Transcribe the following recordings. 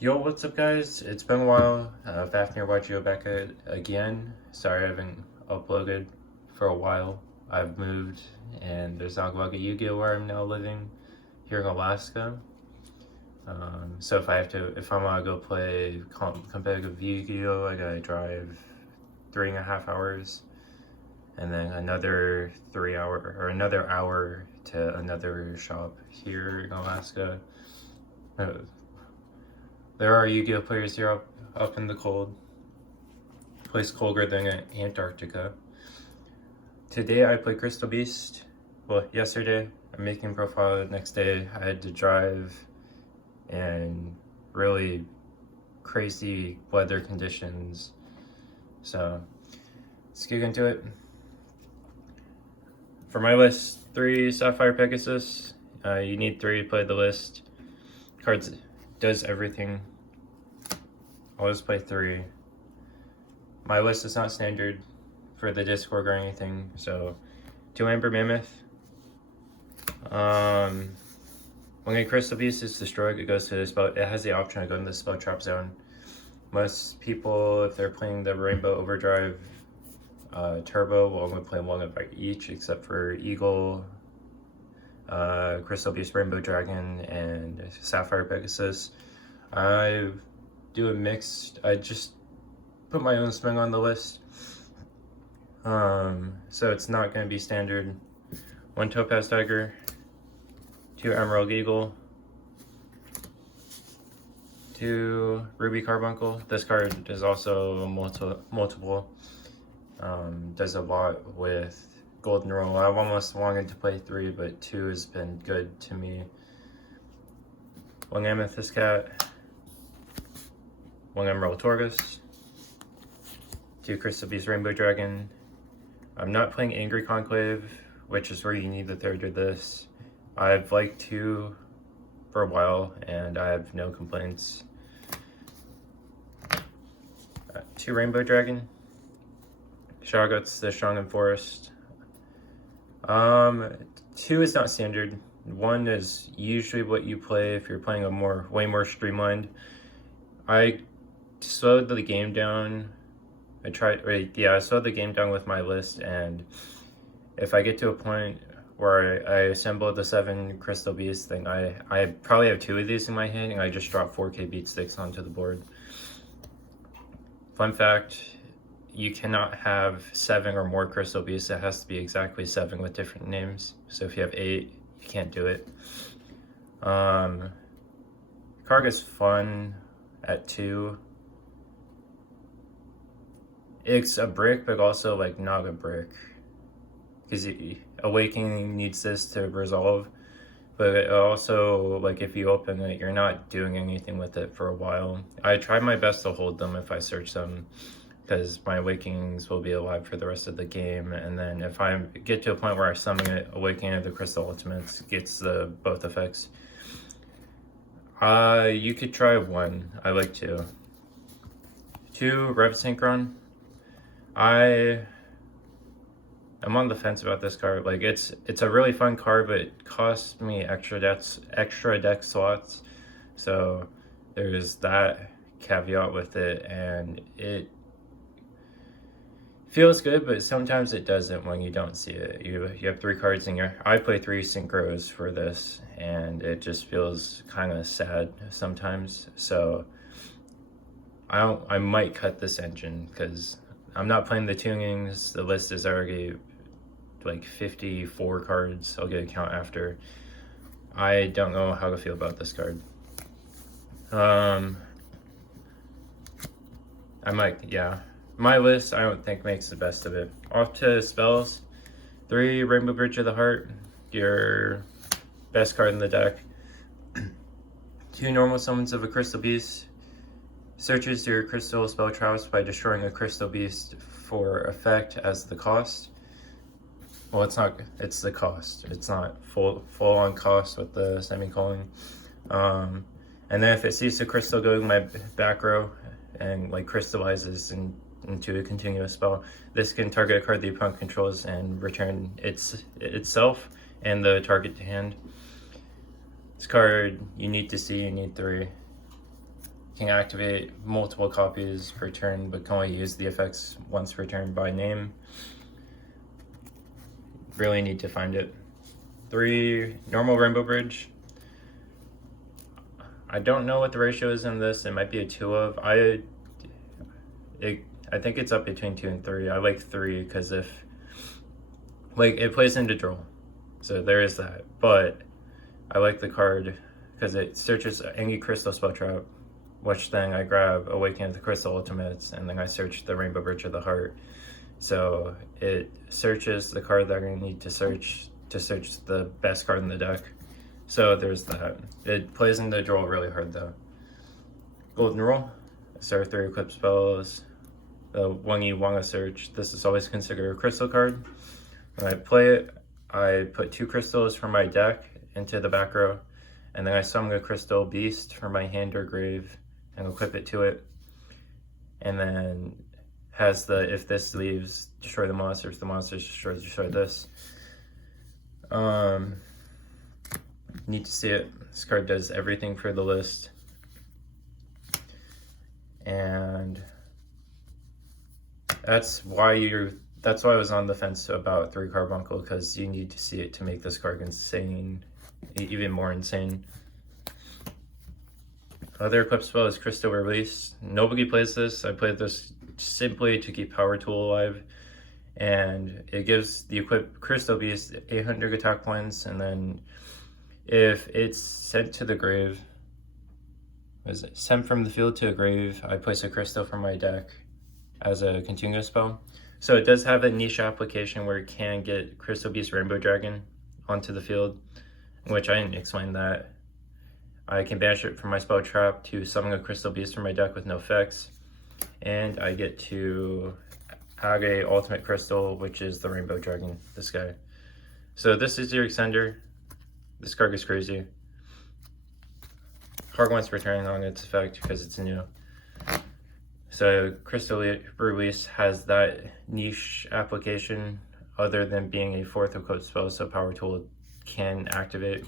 Yo, what's up, guys? It's been a while. Fafnir watching you back again. Sorry I haven't uploaded for a while. I've moved, and there's not like a Yu-Gi-Oh where I'm now living here in Alaska. So if I want to go play competitive Yu-Gi-Oh, I gotta drive 3.5 hours, and then another 3 hour or another hour to another shop here in Alaska. Uh, There are Yu-Gi-Oh players here up in the cold, place colder than Antarctica. Today I played Crystal Beast. Well, yesterday I'm making profile. The next day I had to drive and really crazy weather conditions. So let's get into it. For my list, 3 Sapphire Pegasus. You need 3 to play the list. Cards does everything. I'll just play 3. My list is not standard for the Discord or anything, so 2 Amber Mammoth. When a Crystal Beast is destroyed, it goes to the spell. It has the option to go in the spell trap zone. Most people, if they're playing the Rainbow Overdrive Turbo, will only play 1 of each, except for Eagle, Crystal Beast, Rainbow Dragon, and Sapphire Pegasus. I do a mixed. I just put my own spin on the list. So it's not going to be standard. 1 Topaz Tiger, 2 Emerald Eagle, 2 Ruby Carbuncle. This card is also multiple. Does a lot with Golden Roll. I've almost wanted to play 3, but 2 has been good to me. 1 Amethyst Cat, 1 Emerald Tortoise, 2 Crystal Beast Rainbow Dragon. I'm not playing Angry Conclave, which is where you need the 3rd of this. I've liked 2 for a while, and I have no complaints. 2 Rainbow Dragon, Shoggoths, the Strong and Forest. 2 is not standard. 1 is usually what you play if you're playing a way more streamlined. I slowed the game down. I slowed the game down with my list, and if I get to a point where I assemble the 7 Crystal Beasts, then I probably have 2 of these in my hand, and I just drop 4K beat sticks onto the board. Fun fact, you cannot have 7 or more Crystal Beasts. It has to be exactly 7 with different names. So if you have 8, you can't do it. Karga's fun at 2. It's a brick, but also like not a brick, because Awakening needs this to resolve. But it also, like, if you open it, you're not doing anything with it for a while. I try my best to hold them if I search them, because my Awakenings will be alive for the rest of the game. And then if I get to a point where I summon it, Awakening of the Crystal Ultimates gets the both effects. You could try 1. I like 2. 2 Rev Synchron. I'm on the fence about this card. Like, it's a really fun card, but it costs me extra deck slots. So there's that caveat with it, and it feels good, but sometimes it doesn't when you don't see it. You have 3 cards in your. I play 3 synchros for this, and it just feels kind of sad sometimes. So I might cut this engine, because I'm not playing the tunings. The list is already like 54 cards. I'll get a count after. I don't know how to feel about this card. I might, yeah. My list, I don't think, makes the best of it. Off to spells. 3 Rainbow Bridge of the Heart, your best card in the deck. 2 normal summons of a Crystal Beast. Searches your crystal spell traps by destroying a Crystal Beast for effect as the cost. Well, it's the cost. It's not full on cost with the semicolon. And then if it sees the crystal go in my back row and like crystallizes into a continuous spell, this can target a card the opponent controls and return itself and the target to hand. This card you need to see, you need 3. can activate multiple copies per turn, but can only use the effects once per turn by name. Really need to find it. 3, normal Rainbow Bridge. I don't know what the ratio is in this. It might be a 2 of. I think it's up between 2 and 3. I like 3 because if, like, it plays into draw. So there is that. But I like the card because it searches any crystal spell trap, which then I grab Awakening of the Crystal Ultimates, and then I search the Rainbow Bridge of the Heart. So it searches the card that I need to search the best card in the deck. So there's that. It plays into draw really hard though. Golden Rule. Start 3 equip spells. The one you want to search. This is always considered a crystal card. When I play it, I put 2 crystals from my deck into the back row, and then I summon a crystal beast from my hand or grave and equip it to it. And then has the, if this leaves, destroy the monster. If the monster destroy this. Need to see it. This card does everything for the list. And that's why I was on the fence about 3 Carbuncle, because you need to see it to make this card insane, even more insane. Other equip spell is Crystal Release. Nobody plays this. I played this simply to keep Power Tool alive, and it gives the equipped Crystal Beast 800 attack points, and then if it's sent to the grave, sent from the field to a grave, I place a crystal from my deck as a continuous spell. So it does have a niche application where it can get Crystal Beast Rainbow Dragon onto the field, which I didn't explain that. I can banish it from my spell trap to summon a Crystal Beast from my deck with no effects, and I get to add a ultimate crystal, which is the Rainbow Dragon, this guy. So this is your extender. This card is crazy. Hard once returning on its effect because it's new. So Crystal Release has that niche application other than being a 4th equipped spell, so Power Tool can activate.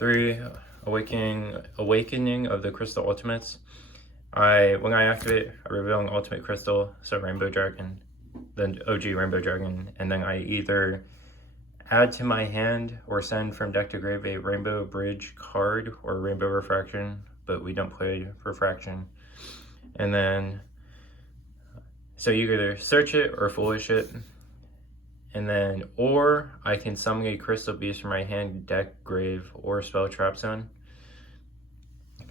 3, Awakening of the Crystal Ultimates. When I activate, I reveal an ultimate crystal, so Rainbow Dragon, the OG Rainbow Dragon, and then I either add to my hand or send from deck to grave a Rainbow Bridge card or Rainbow Refraction, but we don't play Refraction. And then, so you either search it or foolish it, and then, or I can summon a Crystal Beast from my hand, deck, grave, or spell trap zone.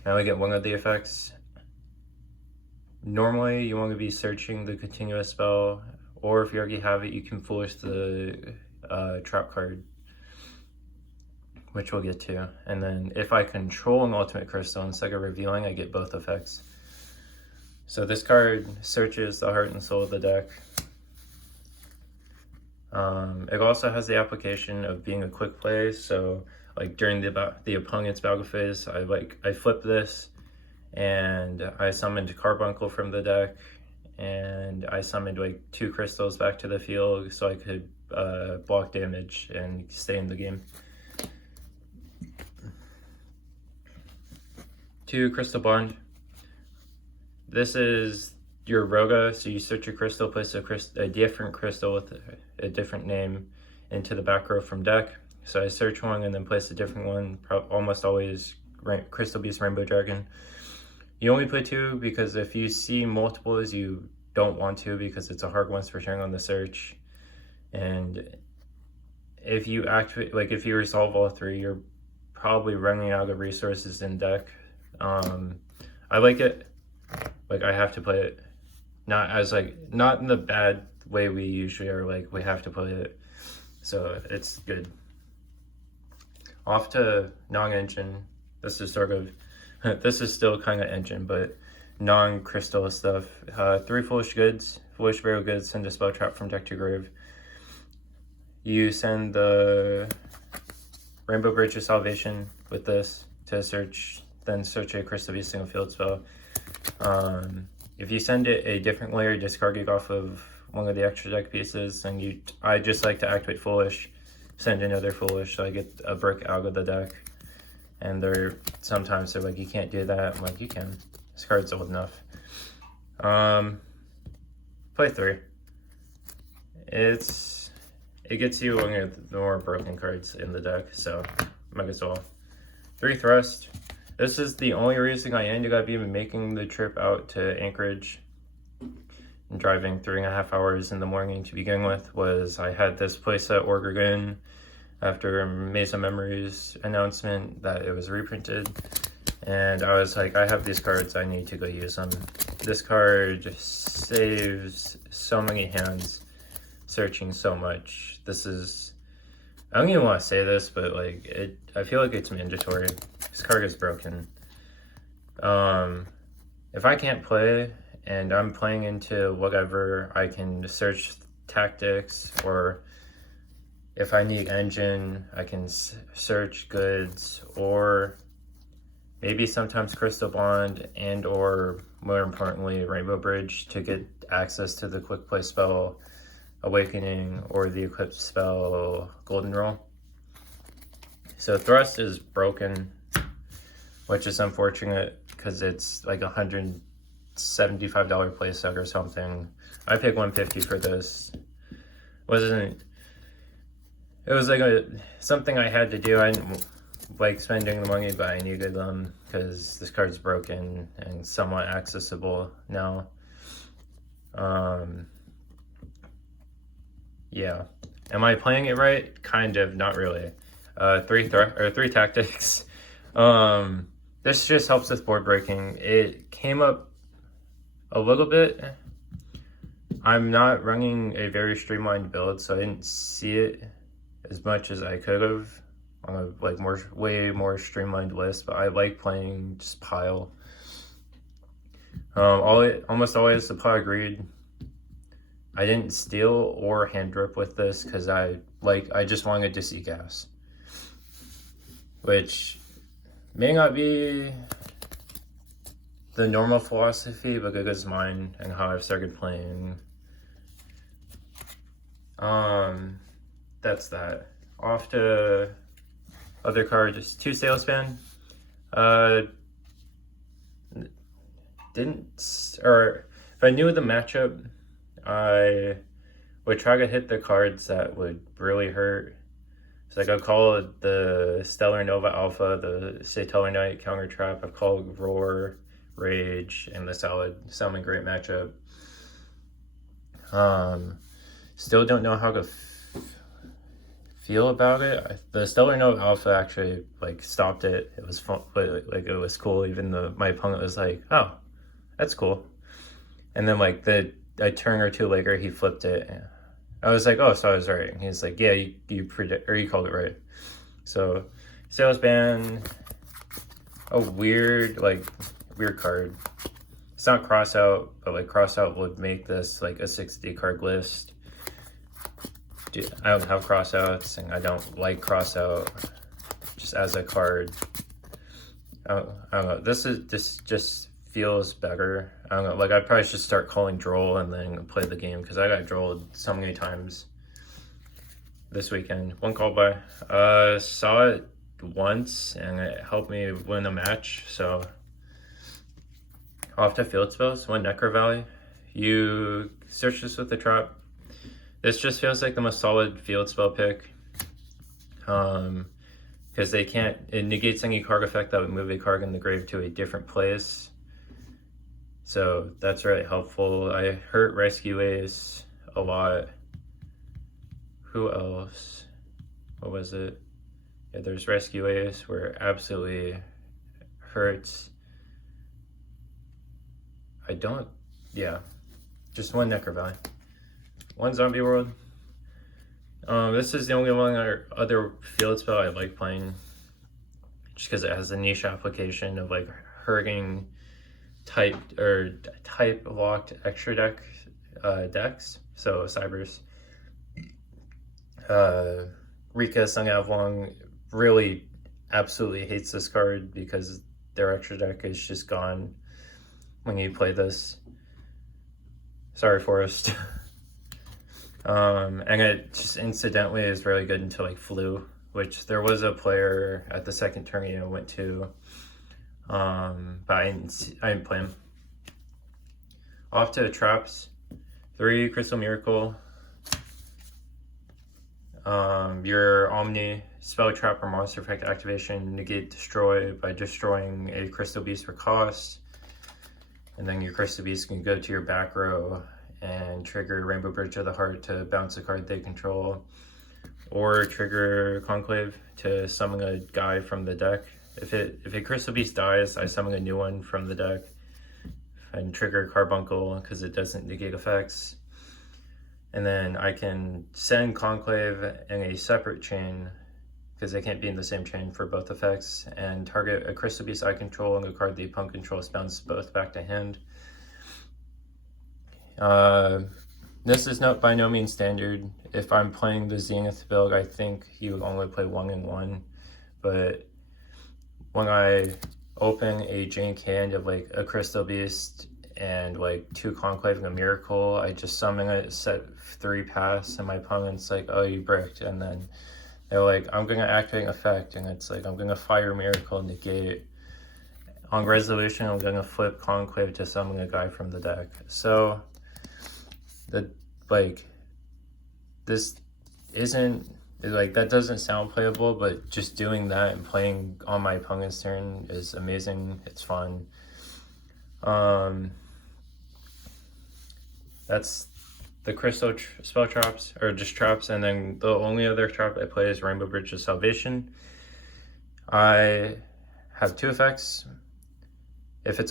I only get one of the effects. Normally, you want to be searching the continuous spell, or if you already have it, you can foolish the trap card, which we'll get to. And then if I control an ultimate crystal instead of revealing, I get both effects. So this card searches the heart and soul of the deck. It also has the application of being a quick play, so like during the opponent's battle phase, I flip this and I summoned Carbuncle from the deck, and I summoned like 2 crystals back to the field so I could block damage and stay in the game. 2, Crystal Bond. This is your Roga, so you search your crystal, place a different crystal with a different name into the back row from deck. So I search one and then place a different one, almost always Crystal Beast Rainbow Dragon. You only put 2 because if you see multiples, you don't want to, because it's a hard once for sharing on the search. And if you activate, like if you resolve all 3, you're probably running out of resources in deck. I like it. Like I have to play it. Not in the bad way we usually are, like we have to play it. So it's good. Off to non-engine. This is sort of, this is still kind of engine, but non-crystal stuff. 3 Foolish Goods. Foolish Burial Goods, send a spell trap from deck to grave. You send the Rainbow Bridge of Salvation with this to search, then search a Crystal Beast single field spell. If you send it a different layer, discard it off of one of the extra deck pieces, and I just like to activate Foolish, send another Foolish, so I get a brick out of the deck. And sometimes they're like, you can't do that. I'm like, you can. This card's old enough. Play 3. It gets you one of the more broken cards in the deck, so might as well. 3 Thrust. This is the only reason I ended up even making the trip out to Anchorage and driving 3.5 hours in the morning to begin with. Was I had this playset ordered in after Mesa Memories announcement that it was reprinted, and I was like, I have these cards, I need to go use them. This card saves so many hands, searching so much. This is, I don't even want to say this, but like I feel like it's mandatory. This card is broken. If I can't play and I'm playing into whatever, I can search tactics, or if I need engine, I can search goods, or maybe sometimes Crystal Bond, and or more importantly Rainbow Bridge to get access to the quick play spell Awakening or the equipped spell Golden Roll. So Thrust is broken, which is unfortunate because it's like $175 playset or something. I paid $150 for this. It was like something I had to do. I didn't like spending the money, but I needed them because this card's broken and somewhat accessible now. Yeah. Am I playing it right? Kind of, not really. 3 tactics. This just helps with board breaking. It came up a little bit. I'm not running a very streamlined build, so I didn't see it as much as I could have on a like way more streamlined list. But I like playing just pile. Almost always supply greed. I didn't steal or hand rip with this because I just wanted to see gas, which may not be the normal philosophy, but it is mine and how I've started playing. That's that. Off to other cards. 2 Salesman. If I knew the matchup, I would try to hit the cards that would really hurt. So like I'll call it the Stellar Nova Alpha, the Satellar Knight Counter Trap. I've called Roar, Rage, and the Salmon Great matchup. Still don't know how to feel about it. The Stellar Nova Alpha actually like stopped it. It was fun, but like it was cool. Even though my opponent was like, "Oh, that's cool," and then like a turn or two later, he flipped it. I was like, "Oh, so I was right." And he's like, "Yeah, you called it right." So, Salesman, a weird card. It's not Crossout, but like Crossout would make this like a 60 card list. I don't have Crossouts, and I don't like Crossout just as a card. I don't know. This just feels better. I don't know. Like I probably should start calling Droll and then play the game because I got Drolled so many times this weekend. One call by. Saw it once and it helped me win a match. So off to field spells. 1 Necro Valley. You search this with the trap. This just feels like the most solid field spell pick. Because it negates any card effect that would move a card in the grave to a different place. So that's really helpful. I hurt Rescue Ace a lot. Who else? What was it? Yeah, there's Rescue Ace where it absolutely hurts. Just 1 Necro Valley. 1 Zombie World. This is the only one other field spell I like playing, just because it has a niche application of like hurting type locked extra decks. So Cybers. Rika Sung Avalon really absolutely hates this card because their extra deck is just gone when you play this. Sorry, Forrest. And it just incidentally is really good into like Flu, which there was a player at the second tourney I went to, but I didn't play him. Off to traps. 3 Crystal Miracle. Your Omni spell trap or monster effect activation, negate destroy by destroying a Crystal Beast for cost. And then your Crystal Beast can go to your back row and trigger Rainbow Bridge of the Heart to bounce a card they control. Or trigger Conclave to summon a guy from the deck. If a Crystal Beast dies, I summon a new one from the deck. And trigger Carbuncle because it doesn't negate effects. And then I can send Conclave in a separate chain because they can't be in the same chain for both effects, and target a Crystal Beast I control and a card the opponent controls, bounce both back to hand. This is not by no means standard. If I'm playing the Zenith build, I think you would only play 1 and 1, but when I open a jank hand of like a Crystal Beast and like 2 Conclave and a Miracle, I just summon it, set 3 pass, and my opponent's like, oh, you bricked, and then they're like, I'm gonna activate an effect, and it's like, I'm gonna fire Miracle, negate. On resolution, I'm gonna flip Conclave to summon a guy from the deck. So, this isn't, like, that doesn't sound playable, but just doing that and playing on my opponent's turn is amazing. It's fun. That's the Crystal spell traps, or just traps, and then the only other trap I play is Rainbow Bridge of Salvation. I have 2 effects. If I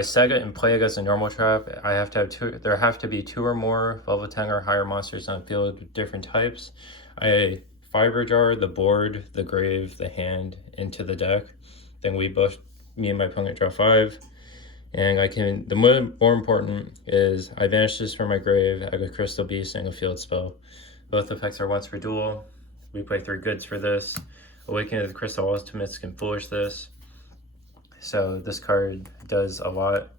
seg it and play it as a normal trap, I have to have 2. There have to be 2 or more level 10 or higher monsters on field with different types. I fiber jar the board, the grave, the hand into the deck. Then me and my opponent draw 5. And the more important is I banish this from my grave, I have a Crystal Beast and a field spell. Both effects are once per duel. We play 3 goods for this. Awakening of the Crystal Ultimates can foolish this. So this card does a lot.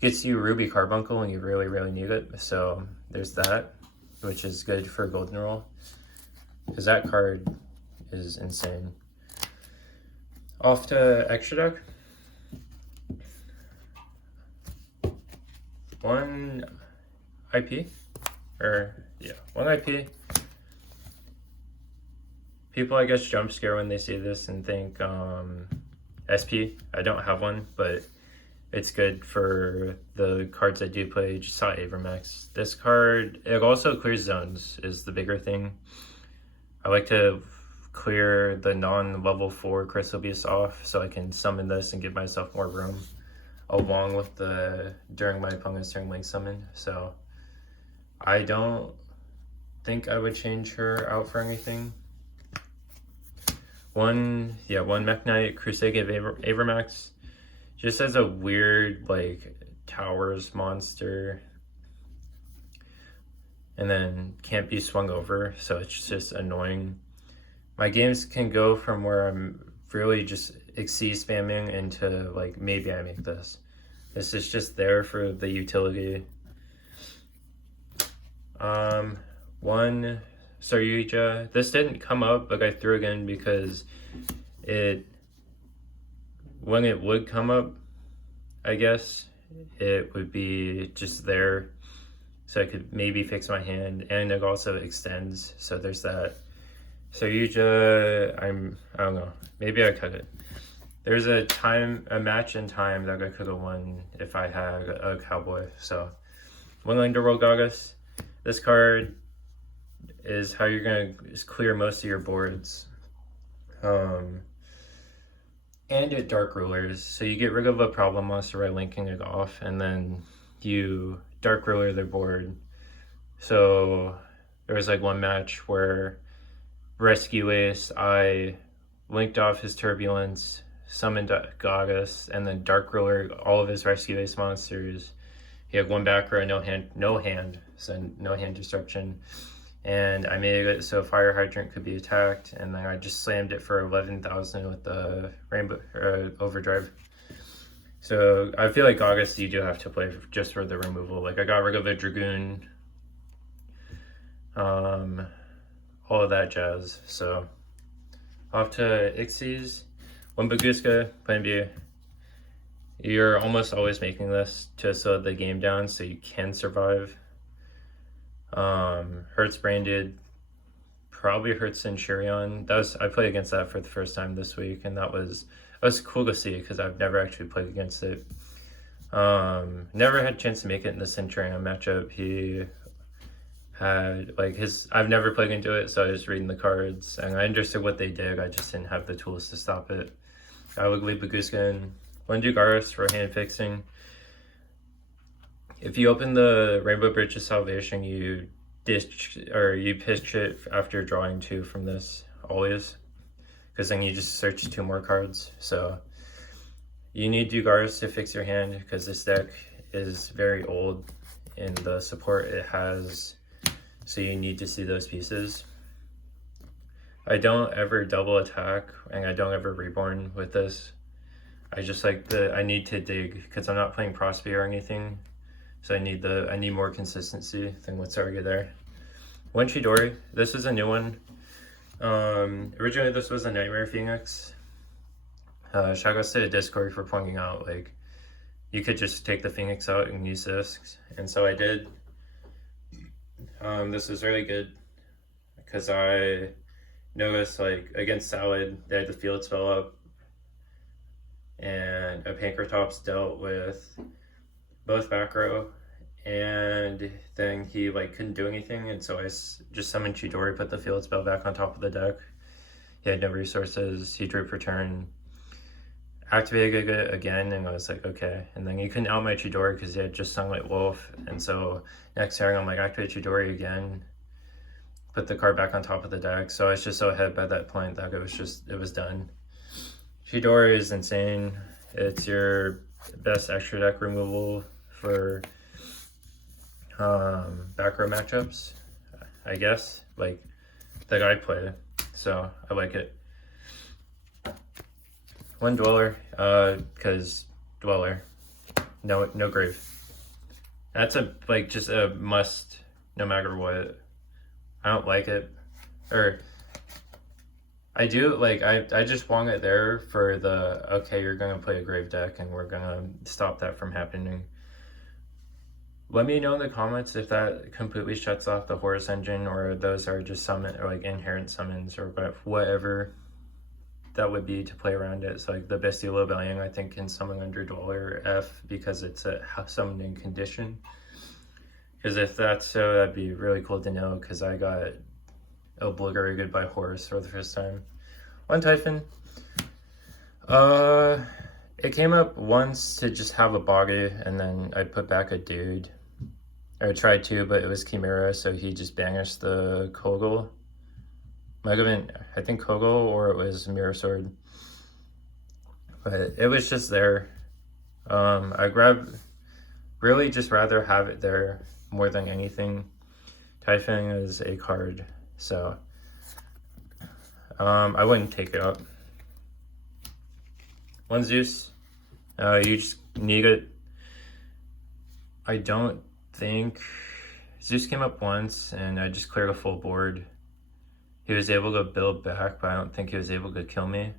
Gets you Ruby Carbuncle when you really, really need it. So there's that, which is good for Golden Rule, because that card is insane. Off to extra deck. 1 IP, 1 IP. People, I guess, jump scare when they see this and think SP. I don't have one, but it's good for the cards I do play. Just saw Avermax. This card, it also clears zones, is the bigger thing. I like to clear the non-level 4 Crystal Beast off so I can summon this and give myself more room, along with during my opponent's turn link summon. So I don't think I would change her out for anything. One Mech Knight, Crusade of Avermax, just as a weird, like, towers monster, and then can't be swung over, so it's just annoying. My games can go from where I'm really just exceed spamming into, like, maybe I make this. This is just there for the utility. 1 Saryuja. This didn't come up, but I threw it in because when it would come up, I guess, it would be just there. So I could maybe fix my hand, and it also extends, so there's that. Saryuja, I don't know, maybe I cut it. There's a match in time that I could have won if I had a Cowboy. So, willing to roll Goddess. This card is how you're gonna clear most of your boards. And it Dark Rulers. So you get rid of a problem monster by linking it off, and then you Dark Ruler their board. So there was like one match where Rescue Ace, I linked off his Turbulence, summoned Goddess, and then Dark Ruler all of his Rescue Ace monsters. He had 1 back row, no hand, so no hand disruption. And I made it so Fire Hydrant could be attacked, and then I just slammed it for 11,000 with the Rainbow Overdrive. So I feel like August you do have to play just for the removal. Like I got rid of a Dragoon. all of that jazz. So off to Ixies. One Baguska, plan B. You're almost always making this to slow the game down so you can survive. Hertz Branded, probably Hertz Centurion. I played against that for the first time this week, and that was cool to see because I've never actually played against it. Never had a chance to make it in the Centurion matchup. He had I've never played into it, so I was reading the cards and I understood what they did. I just didn't have the tools to stop it. I would leave Baguskin. One Dugaris for hand fixing. If you open the Rainbow Bridge of Salvation, you pitch it after drawing 2 from this always, because then you just search 2 more cards. So you need Dugaris to fix your hand because this deck is very old in the support it has. So you need to see those pieces. I don't ever double attack and I don't ever reborn with this. I just I need to dig because I'm not playing Prosby or anything. So I need more consistency than what's already there. One Chidori, this is a new one. Originally this was a Nightmare Phoenix. Shout out to Discord for pointing out you could just take the Phoenix out and use this. And so I did. This is really good because I noticed against Salad they had the field spell up and a Pankratops dealt with both back row, and then he couldn't do anything, and so I just summoned Chidori, put the field spell back on top of the deck. He had no resources, he drew per turn, activated it again, and I was like, okay. And then he couldn't out my Chidori because he had just Sunlight Wolf, and so next turn I'm activate Chidori again, put the card back on top of the deck. So I was just so ahead by that point that it was done. Chidori is insane. It's your best extra deck removal for back row matchups, I guess, that I play. So I like it. One Dweller, because Dweller, no grave. That's just a must no matter what. I don't like it, or I do I just want it there for okay, you're gonna play a grave deck and we're gonna stop that from happening. Let me know in the comments if that completely shuts off the Horus engine, or those are just summon or inherent summons, or whatever that would be to play around it. So the Bestial Rebellion I think can summon under Dweller F because it's a summoning condition. Because if that's so, that'd be really cool to know, because I got obliterated by Horus for the first time. One Typhon. It came up once to just have a body, and then I put back a dude. I tried to, but it was Chimera, so he just banished the Kogel. Might have been, I think, Kogel, or it was Mirror Sword. But it was just there. I really just rather have it there more than anything. Typhon is a card, so I wouldn't take it up. One Zeus, you just need it. I don't think Zeus came up once and I just cleared a full board. He was able to build back, but I don't think he was able to kill me.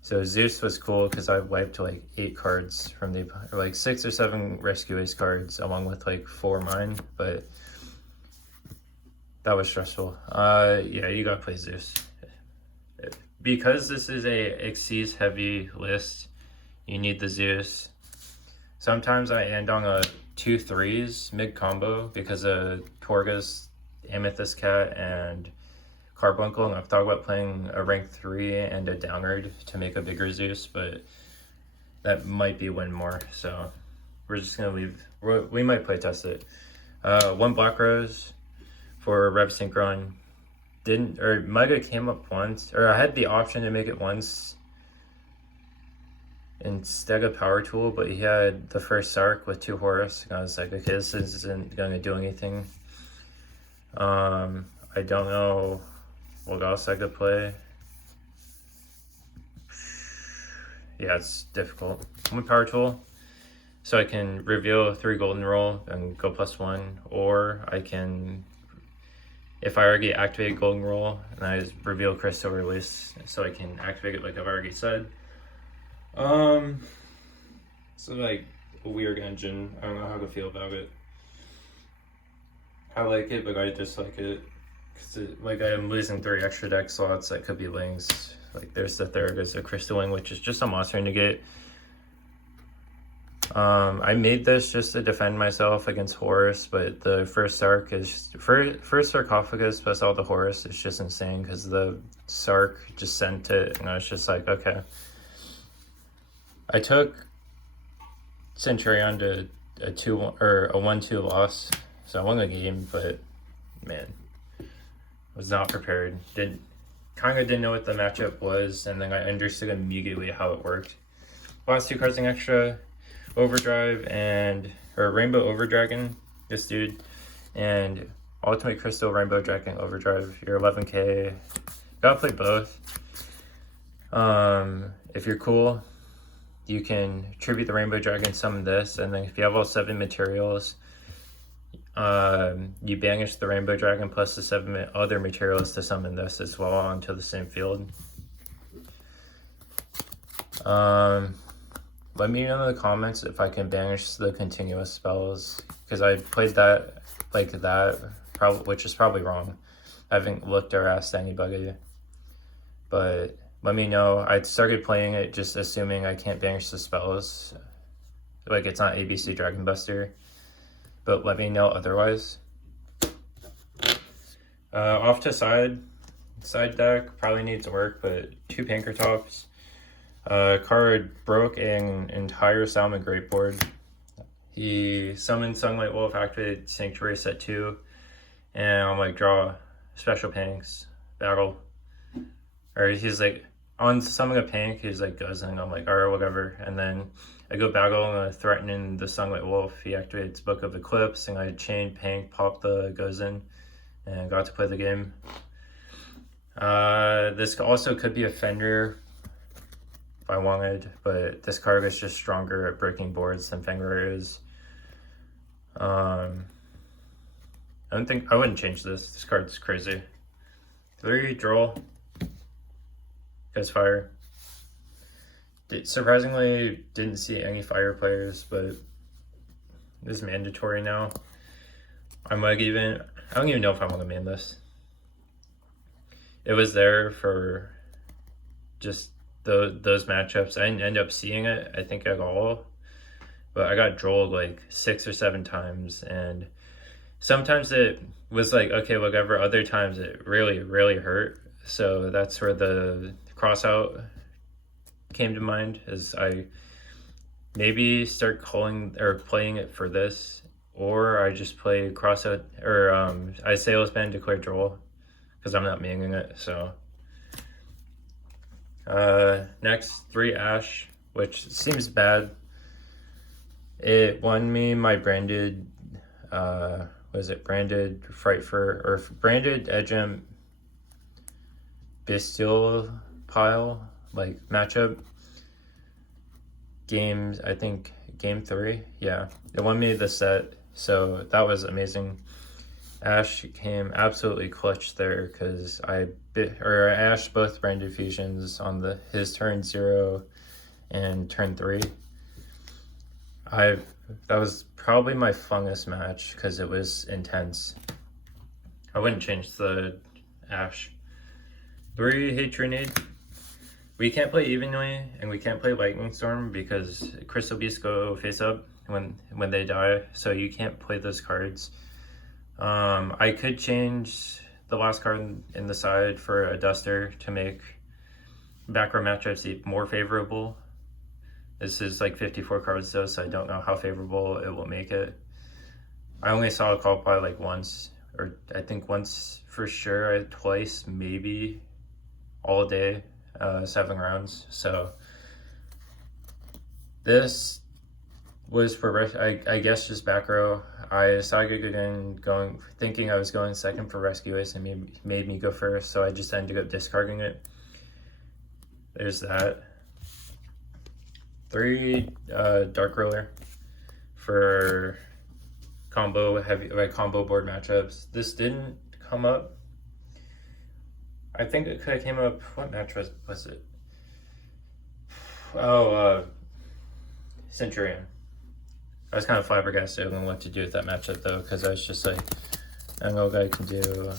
So Zeus was cool because I wiped 8 cards from the, or 6 or 7 Rescue Ace cards along with 4 mine, but that was stressful. Yeah, you gotta play Zeus. Because this is a Xyz heavy list, you need the Zeus. Sometimes I end on a 2 3s mid combo because of Torgus, Amethyst Cat, and Carbuncle, and I've thought about playing a rank 3 and a downward to make a bigger Zeus, but that might be win more, so we're just gonna leave. We might play test it. One Black Rose for Rev Synchron. Might have came up once, or I had the option to make it once instead of Power Tool, but he had the first Sark with 2 Horus, and I was like, okay, this isn't gonna do anything. I don't know what else I could play. Yeah, it's difficult. One Power Tool, so I can reveal 3 golden roll and go +1, or I can if I already activate Golden Roll, and I just reveal Crystal Release, so I can activate it like I've already said. So like a weird engine. I don't know how to feel about it. I like it, but I dislike it. Cause like I'm losing 3 extra deck slots that could be Lings. Like there's the third is a Crystal Wing, which is just a monster to get. I made this just to defend myself against Horus, but the first Sark is first Sarcophagus plus all the Horus is just insane because the Sark just sent it, and I was just like, okay. I took Centurion to a 2-1 or a 1-2 loss, so I won the game, but man, was not prepared. Didn't know what the matchup was, and then I understood immediately how it worked. Last 2 cards in extra. Overdrive or Rainbow Overdragon, this dude, and Ultimate Crystal Rainbow Dragon Overdrive. You're 11k. Gotta play both. If you're cool, you can tribute the Rainbow Dragon, summon this, and then if you have all 7 materials, you banish the Rainbow Dragon plus the 7 other materials to summon this as well onto the same field. Let me know in the comments if I can banish the continuous spells, because I played that like that, which is probably wrong. I haven't looked or asked anybody, but let me know. I started playing it just assuming I can't banish the spells, like it's not ABC Dragon Buster, but let me know otherwise. Off to side deck probably needs work, but 2 Pankratops. Card broke an entire Salmon Great board. He summoned Sunlight Wolf, activated Sanctuary set 2, and I'm like, draw Special Panks, battle. Or he's like, on summon a Pank, he's like, guzzling. I'm like, alright, whatever. And then I go battle, and I threaten the Sunlight Wolf. He activates Book of Eclipse, and I chain Pank, pop the Gozin, and got to play the game. This also could be a Fender if I wanted, but this card is just stronger at breaking boards than Fenrir is. I wouldn't change this. This card's crazy. 3 draw. Goes fire. Surprisingly, didn't see any fire players, but this is mandatory now. I don't even know if I want to man this. It was there for just those matchups. I didn't end up seeing it, I think, at all, but I got drolled like 6 or 7 times, and sometimes it was like, okay, whatever. Other times it really hurt. So that's where the cross out came to mind, is I maybe start calling or playing it for this, or I just play cross out, or I Sales Band, declare draw, because I'm not maining it. So next, 3 Ash, which seems bad. It won me my branded, branded Frightfur, or branded Edgem Bestial Pile, like, matchup. I think game 3, yeah. It won me the set, so that was amazing. Ash came absolutely clutch there, because Ash both branded fusions on his turn 0 and turn 3. That was probably my funnest match because it was intense. I wouldn't change the Ash. 3 Hatronade. We can't play evenly, and we can't play Lightning Storm because Crystal Beasts go face up when they die, so you can't play those cards. I could change the last card in the side for a Duster to make back row matchups more favorable. This is like 54 cards though, so I don't know how favorable it will make it. I only saw a call probably like once, or I think once for sure, twice maybe, all day, 7 rounds. So this was for, I guess, just back row. I decided again thinking I was going second for Rescue Ace, and made me go first, so I just ended up discarding it. There's that. 3 Dark Roller for combo board matchups. This didn't come up. I think it could have came up. What match was it? Oh, Centurion. I was kind of flabbergasted on what to do with that matchup though, because I was just like, I know what I can do.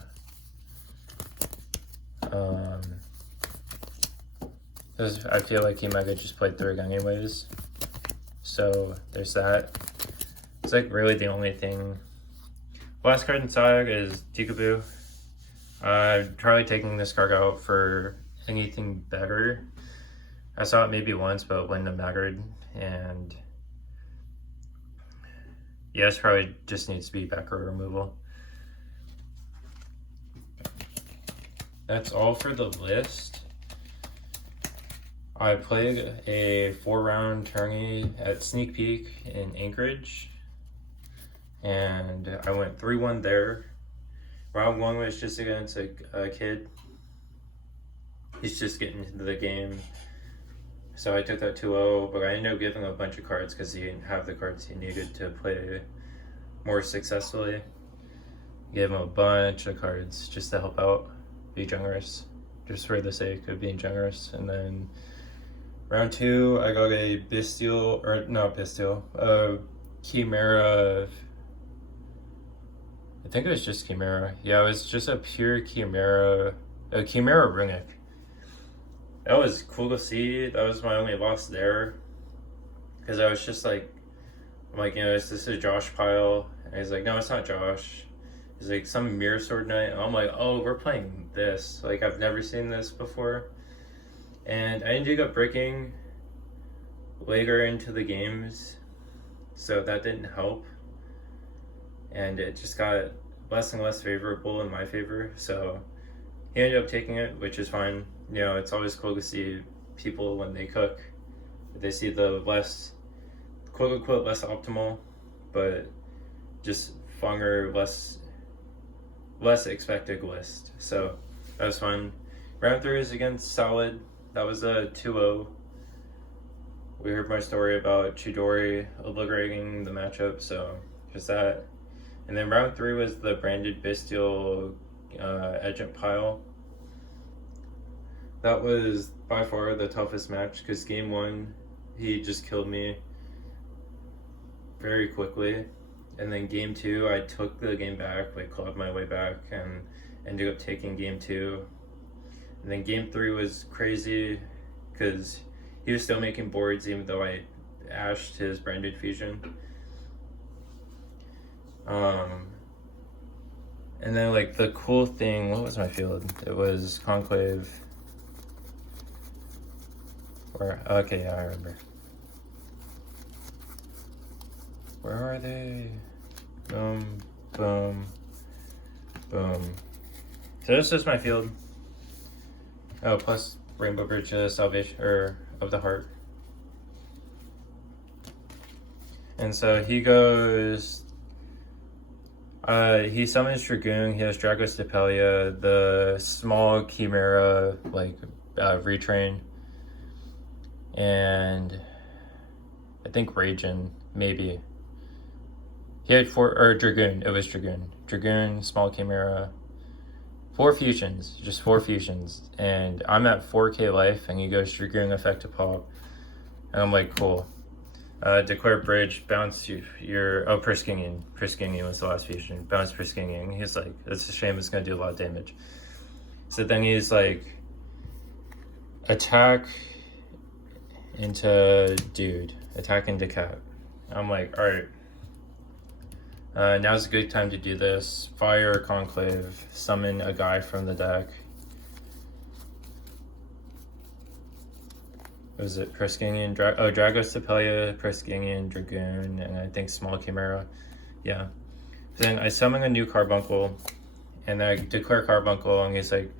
I feel like he might have just played Thurg anyways. So there's that. It's like really the only thing. Last card in Saga is Tikaboo. I'm probably taking this card out for anything better. I saw it maybe once, but it wouldn't have mattered. And yeah, this probably just needs to be back row removal. That's all for the list. I played a 4-round tourney at Sneak Peek in Anchorage, and I went 3-1 there. Round 1 was just against a kid. He's just getting into the game, so I took that 2-0, but I ended up giving him a bunch of cards because he didn't have the cards he needed to play more successfully. Gave him a bunch of cards just to help out, be generous, just for the sake of being generous. And then round 2, I got a Bestial, or not Bestial, Chimera. I think it was just Chimera. Yeah, it was just a pure Chimera, a Chimera Runic. That was cool to see. That was my only loss there, because I was just like, I'm like, you know, is this a Josh pile? And he's like, no, it's not Josh. He's like, some Mirror Sword Knight. And I'm like, oh, we're playing this. Like, I've never seen this before. And I ended up breaking later into the games, so that didn't help. And it just got less and less favorable in my favor. So he ended up taking it, which is fine. You know, it's always cool to see people when they cook, they see the less, quote unquote, less optimal, but just funger, less expected list. So that was fun. Round 3 is against Solid. That was a 2-0. We heard my story about Chidori obliterating the matchup, so just that. And then round 3 was the branded Bestial Agent pile. That was by far the toughest match, because game 1, he just killed me very quickly. And then game 2, I took the game back, like clawed my way back, and ended up taking game 2. And then game 3 was crazy, because he was still making boards even though I ashed his branded fusion. And then like the cool thing, what was my field? It was Conclave. Okay, yeah, I remember. Where are they? Boom, boom, boom. So this is my field. Oh, plus Rainbow Bridge Salvation, or of the Heart. And so he goes, he summons Dragoon, he has Dragos Depelia, the small Chimera, like, retrain, and I think Ragin, maybe. He had 4, or Dragoon, it was Dragoon. Dragoon, small Chimera, 4 fusions, just 4 fusions, and I'm at 4k life, and he goes Dragoon effect to pop, and I'm like, cool. Declare Bridge, bounce your, oh, Perskinian was the last fusion, bounce Perskinian. He's like, it's a shame, it's gonna do a lot of damage. So then he's like, attack into dude, attack into cat. I'm like, alright. Now's a good time to do this. Fire Conclave, summon a guy from the deck. Was it Perskinian? Dragos Depelia, Perskinian, Dragoon, and I think Small Chimera. Yeah. Then I summon a new Carbuncle, and then I declare Carbuncle, and he's like,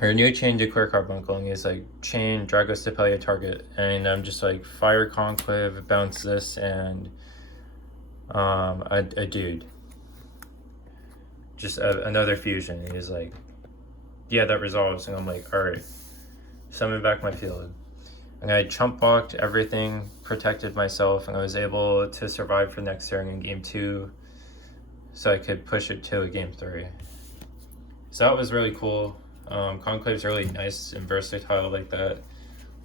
or a new chain, declare Carbuncle, and he's like, chain Dragos Depelia target, and I'm just like, fire Conclave, bounce this, and a dude. Just another fusion. And he's like, yeah, that resolves, and I'm like, alright. Summon back my field. And I chump blocked everything, protected myself, and I was able to survive for next turn in game 2. so I could push it to a game 3. So that was really cool. Conclave's really nice and versatile like that,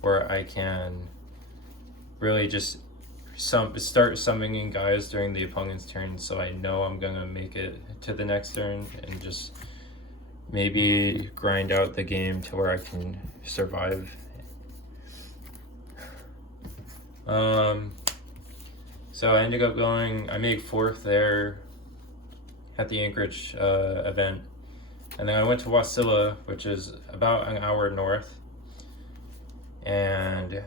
where I can really just start summoning guys during the opponent's turn, so I know I'm gonna make it to the next turn and just maybe grind out the game to where I can survive. So I ended up I made 4th there at the Anchorage event. And then I went to Wasilla, which is about an hour north. And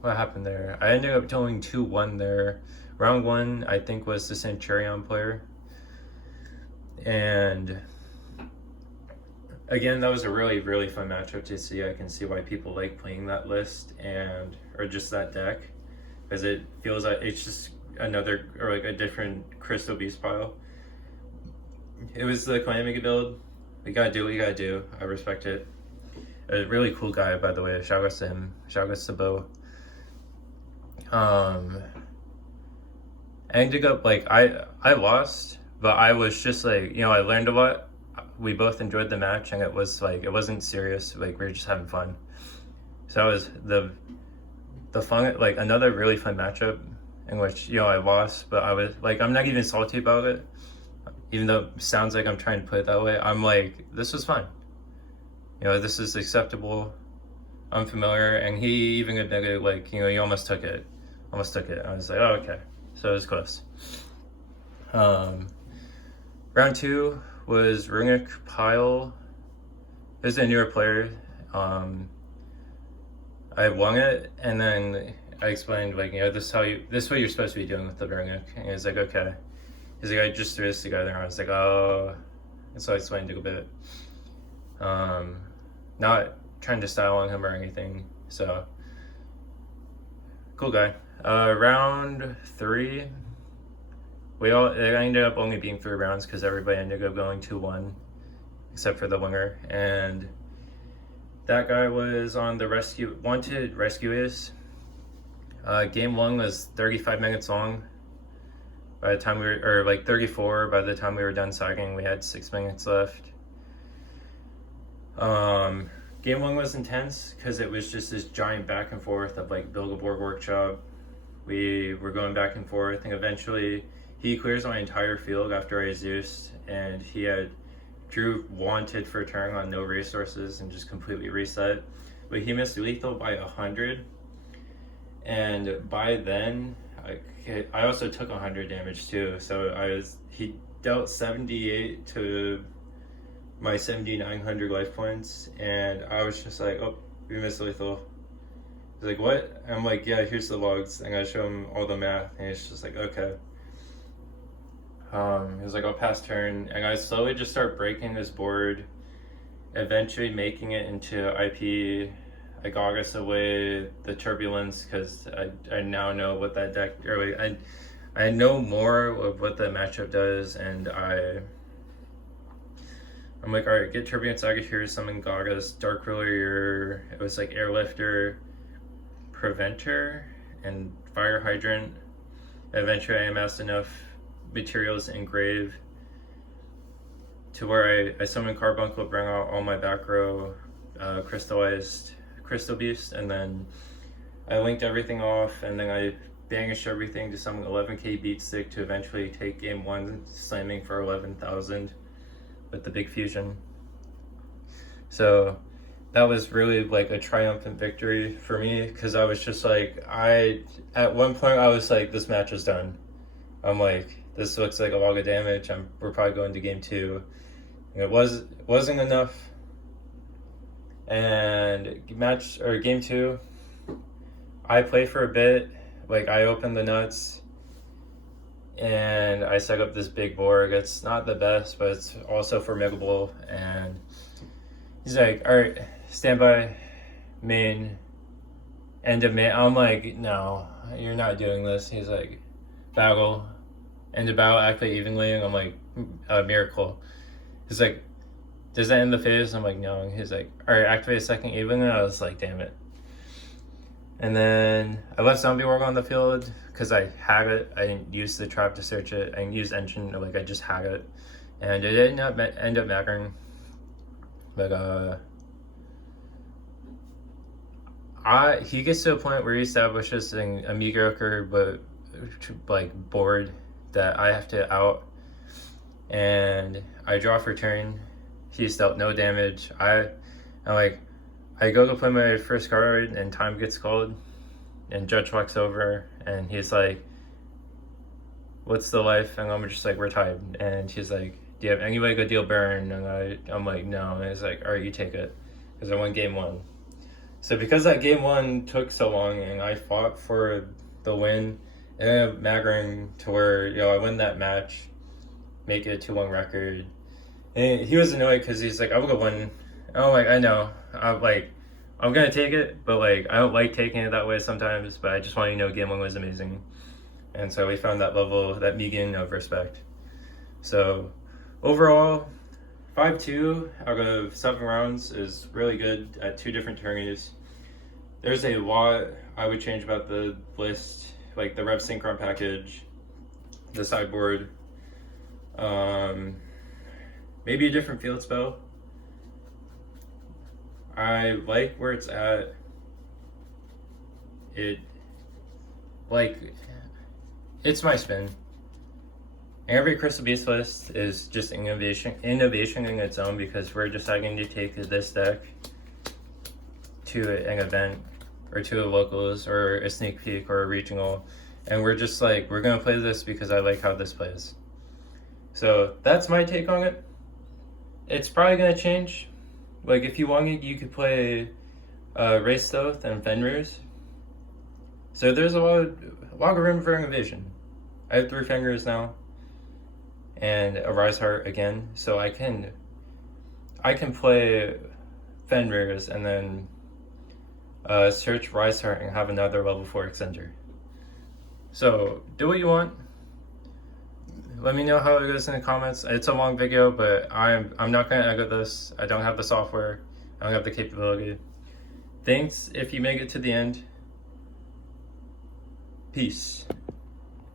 what happened there? I ended up doing 2-1 there. Round 1, I think, was the Centurion player. And again, that was a really, really fun matchup to see. I can see why people like playing that list or just that deck, because it feels like it's just another, or like a different Crystal Beast pile. It was the Calamity build. We gotta do what you gotta do. I respect it. A really cool guy, by the way. Shout out to him. Shout out to Bo. I ended up I lost, but I was just like, I learned a lot. We both enjoyed the match, and it wasn't serious. Like, we were just having fun. So that was the fun, like another really fun matchup in which I lost, but I was like, I'm not even salty about it, even though it sounds like I'm trying to put it that way. I'm like, this was fun. This is acceptable. I'm familiar, and he even admitted he almost took it. I was like, oh, okay. So it was close. Round 2 was Runic Pile. It was a newer player. I won it, and then I explained this is what you're supposed to be doing with the Runic. And he was like, okay. He's like, I just threw this together, and I was like, oh. And so I explained it a bit. Not trying to style on him or anything. So cool guy. Round 3, it ended up only being 3 rounds because everybody ended up going 2-1 except for the winner, and that guy was on the wanted rescuers. Game 1 was 35 minutes long. By the time 34 by the time we were done sagging. We had 6 minutes left. Game 1 was intense because it was just this giant back and forth of build a board workshop. We were going back and forth, and eventually he clears my entire field after I Zeus, and he had drew wanted for turn on no resources and just completely reset. But he missed lethal by 100, and by then I also took 100 damage too. So he dealt 78 to my 7,900 life points, and I was just like, oh, we missed lethal. He's like, what? I'm like, yeah, here's the logs. I'm gonna show him all the math, and he's just like, okay. He was like, I'll pass turn, and I slowly just start breaking this board, eventually making it into IP. I got us away the turbulence because I now know what that deck, I know more of what the matchup does, and I'm like, all right, get turbulence out of here, summon Goddess, Dark Ruler, it was like Airlifter, Preventer, and Fire Hydrant. Eventually I amassed enough materials in Grave to where I summoned Carbuncle, bring out all my back row crystallized Crystal Beast, and then I linked everything off, and then I banished everything to summon 11k beat stick to eventually take game 1, slamming for 11,000 with the big fusion. So that was really a triumphant victory for me, because I was just at one point I was like, this match is done. I'm like, this looks like a lot of damage. We're probably going to game 2. And it wasn't enough. And game 2, I play for a bit. I opened the nuts, and I set up this big board. It's not the best, but it's also formidable. And he's like, all right, stand by, main, end of main. I'm like, no, you're not doing this. He's like, battle, end of battle, activate evenly. And I'm like, a miracle. He's like, does that end the phase? I'm like, no. And he's like, all right, activate a second evenly. And I was like, damn it. And then I left Zombie World on the field because I had it. I didn't use the trap to search it. I didn't use engine, like I just had it. And it didn't end up mattering. But he gets to a point where he establishes a mediocre but like board that I have to out. And I draw for turn. He's dealt no damage. I go to play my first card and time gets called and Judge walks over and he's like, "What's the life?" And I'm just like, "We're tied." And he's like, "Do you have any way to deal burn?" And I'm like, "No." And he's like, "All right, you take it." Because I won game 1. So because that game 1 took so long and I fought for the win, it ended up mattering to where, I win that match, make it a 2-1 record. And he was annoyed because he's like, "I would have won." And I'm like, "I know. I'm gonna take it, but I don't like taking it that way sometimes, but I just want you to know game 1 was amazing." And so we found that level, that median of respect. So overall, 5-2 out of 7 rounds is really good at 2 different tourneys. There's a lot I would change about the list, like the Rev Synchron package, the sideboard, maybe a different field spell. I like where it's at. It's my spin. Every Crystal Beast list is just innovation in its own because we're deciding to take this deck to an event or to a locals or a sneak peek or a regional, and we're just like, we're gonna play this because I like how this plays. So that's my take on it. It's probably gonna change. Like if you wanted, you could play Race Thoth and Fenrir's. So there's a lot of room for innovation. I have 3 fingers now and a Rise Heart again, so I can play Fenrir's and then search Rise Heart and have another level 4 extender. So do what you want. Let me know how it goes in the comments. It's a long video, but I'm not gonna edit this. I don't have the software. I don't have the capability. Thanks if you make it to the end. Peace.